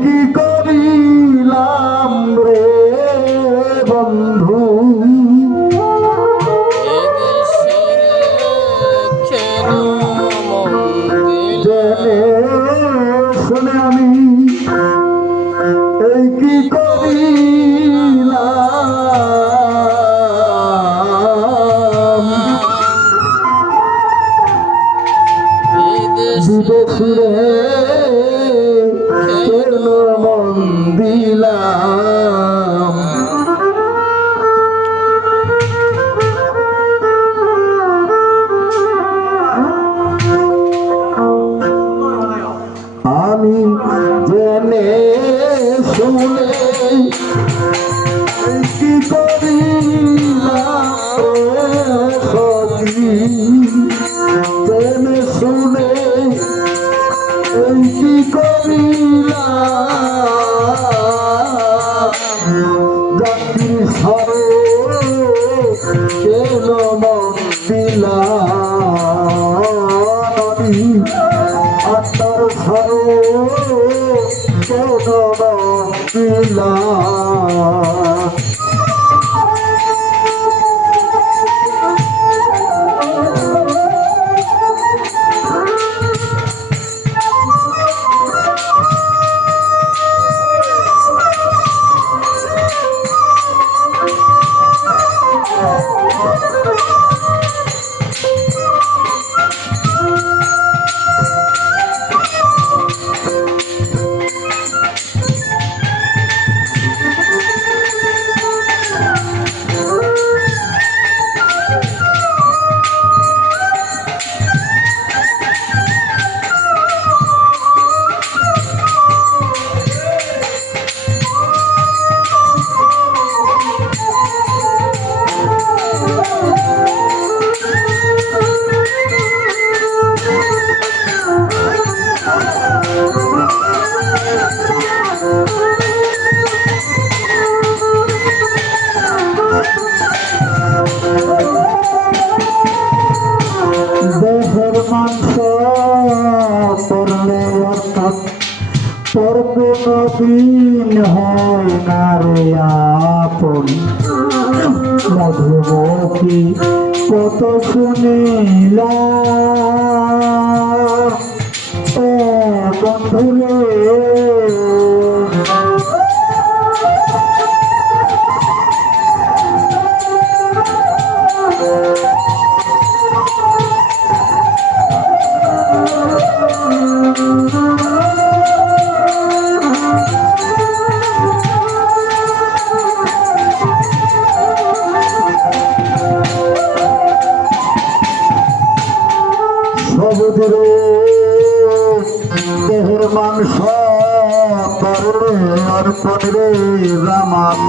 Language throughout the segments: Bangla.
কি করিলাম রে বন্ধু শুনে আমি এই কি করিলাম বিদেশে কেন মন দিলাম আমি জেনে শুনে কি করিলাম জেনে শুনে কি করিলাম জাতি সরে কেন মন দিলাম আত্মার সরে কেন মন দিলাম তোর কোনদিন হয় না রে আপন মধুমুখী কত শুনিলাম ও বন্ধুরে দেহের মাংস করলে অর্পণ রে রামান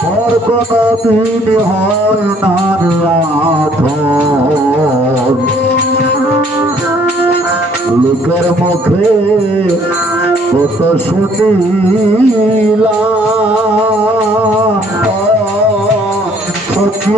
পর কোনদিন হয় না লোকের মুখে কত শুনিলাম সত্যি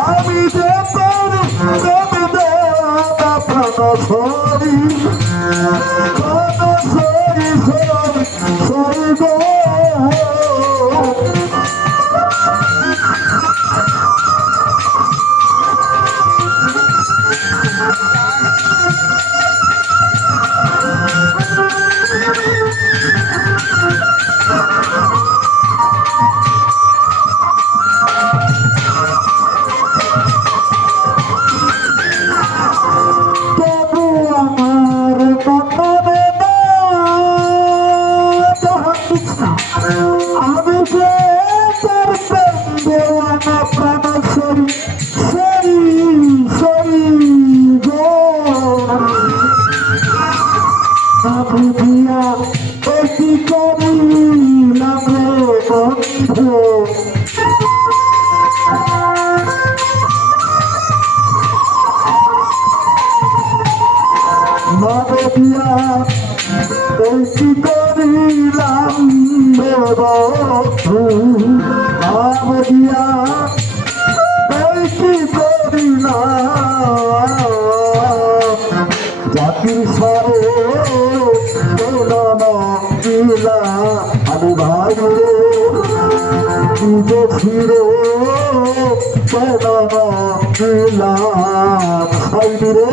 আমি যে তোর সরি সরি সরি গো নাম দিয়া কি করি না জাতির সারে দিলা আমি ভাই রে ফিরে দিলাম সাইডি রে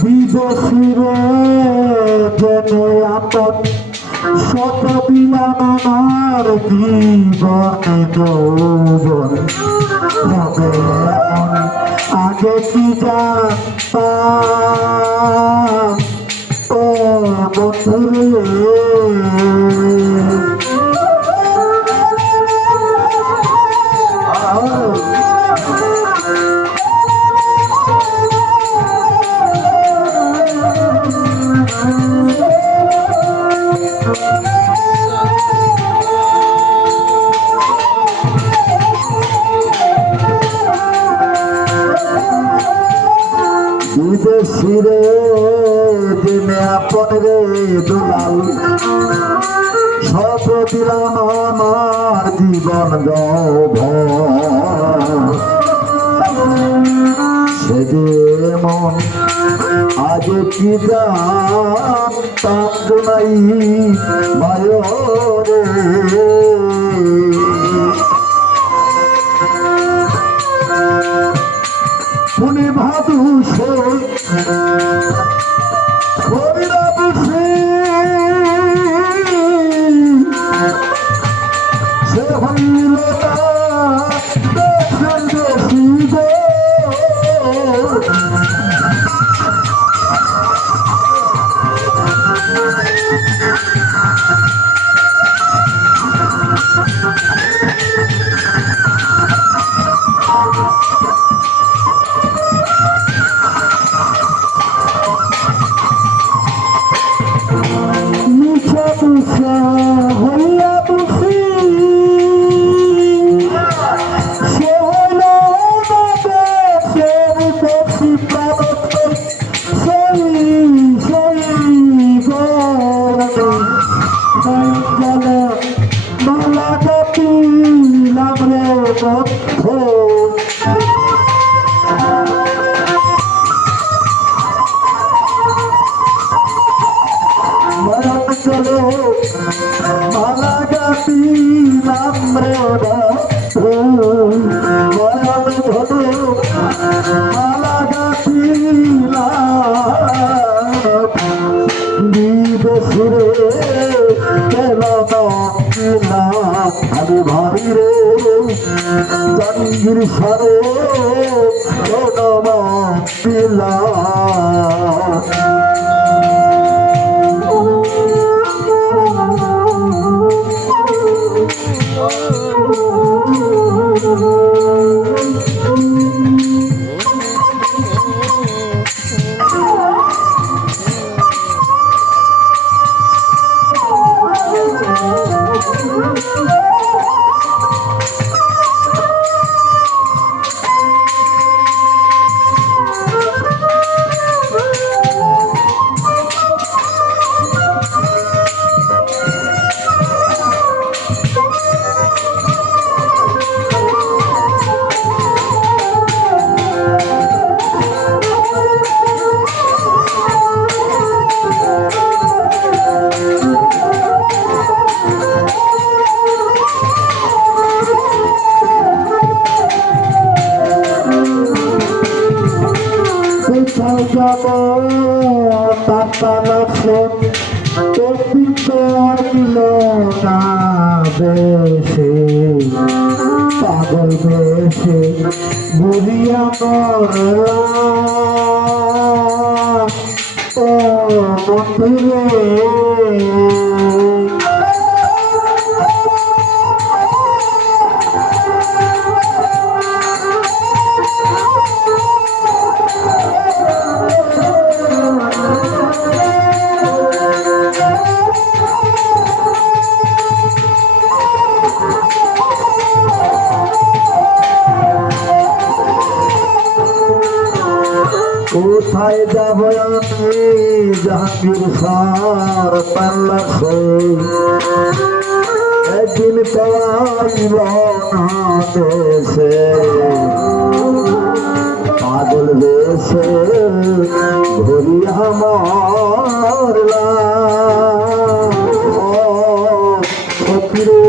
বিদেশিরে জেনে আপন শত দিলাম আমার জীবনে যৌবন হবে এমন আগে কি জানতাম ও বন্ধুরে বিদেশিরে দিনে আপন রে দুলাল সব দিলাম আমার জীবন সে মন আজ কি জানতাম নাই মায়রে পুনে ভাদু সে সে হইল হইয়া বুঝি সে হইল বেশি প্রাপ্ত সেই গলে মালা কাটিলাম রে বদ্ধ চলো মালা গাছিলাম রে বয়াল ধরে মালা গাছিলাম বিদেশিরে কেন আমি ভাবি রে জাঙ্গির সারে কেন দিলা যাব তাতালক্ষণ কপিল না বেশে পাগল বেশে বুড়িয়া মরলা ও বন্ধুরে কোথায় যাব আমি জাহাঙ্গীর সার পাল্লাছে একদিন পাইব না দেশে পাগল বেশে ঘুরি আমার ফকিরে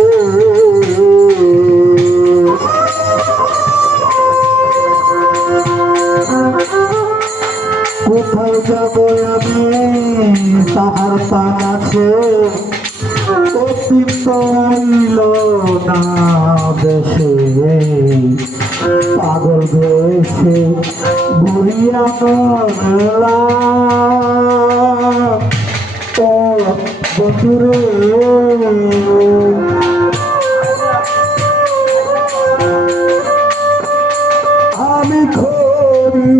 কোথায় যাব আমি তাহার পান আছে অতীত না বেশে পাগল বেশে বুড়িয়া মরলা ও বন্ধুরে আমি খরি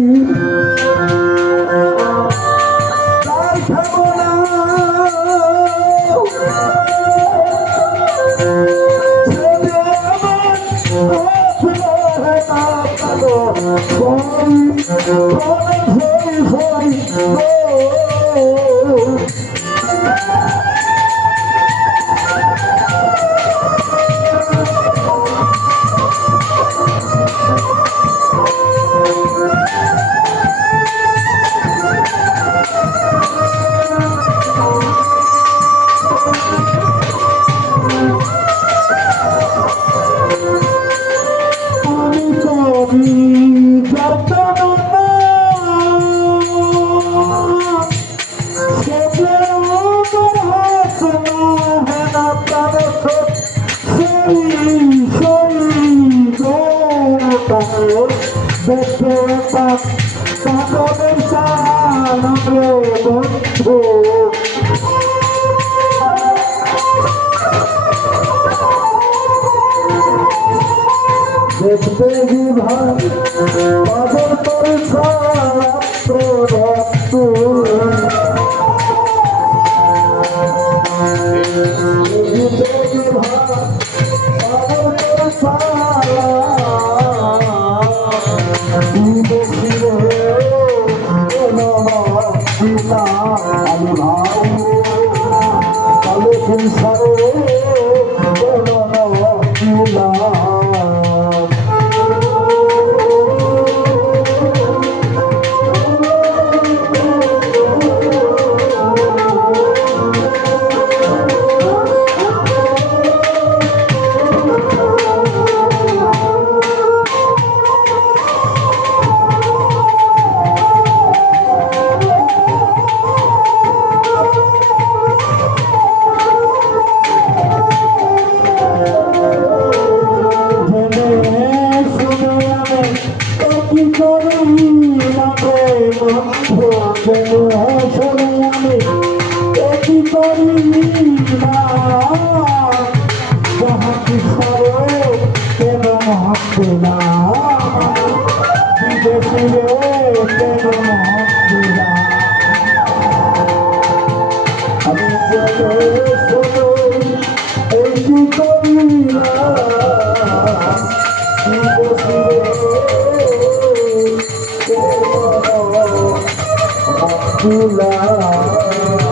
দেখতে বিভাগ পাগল পরিচাত্র ভক্ত Love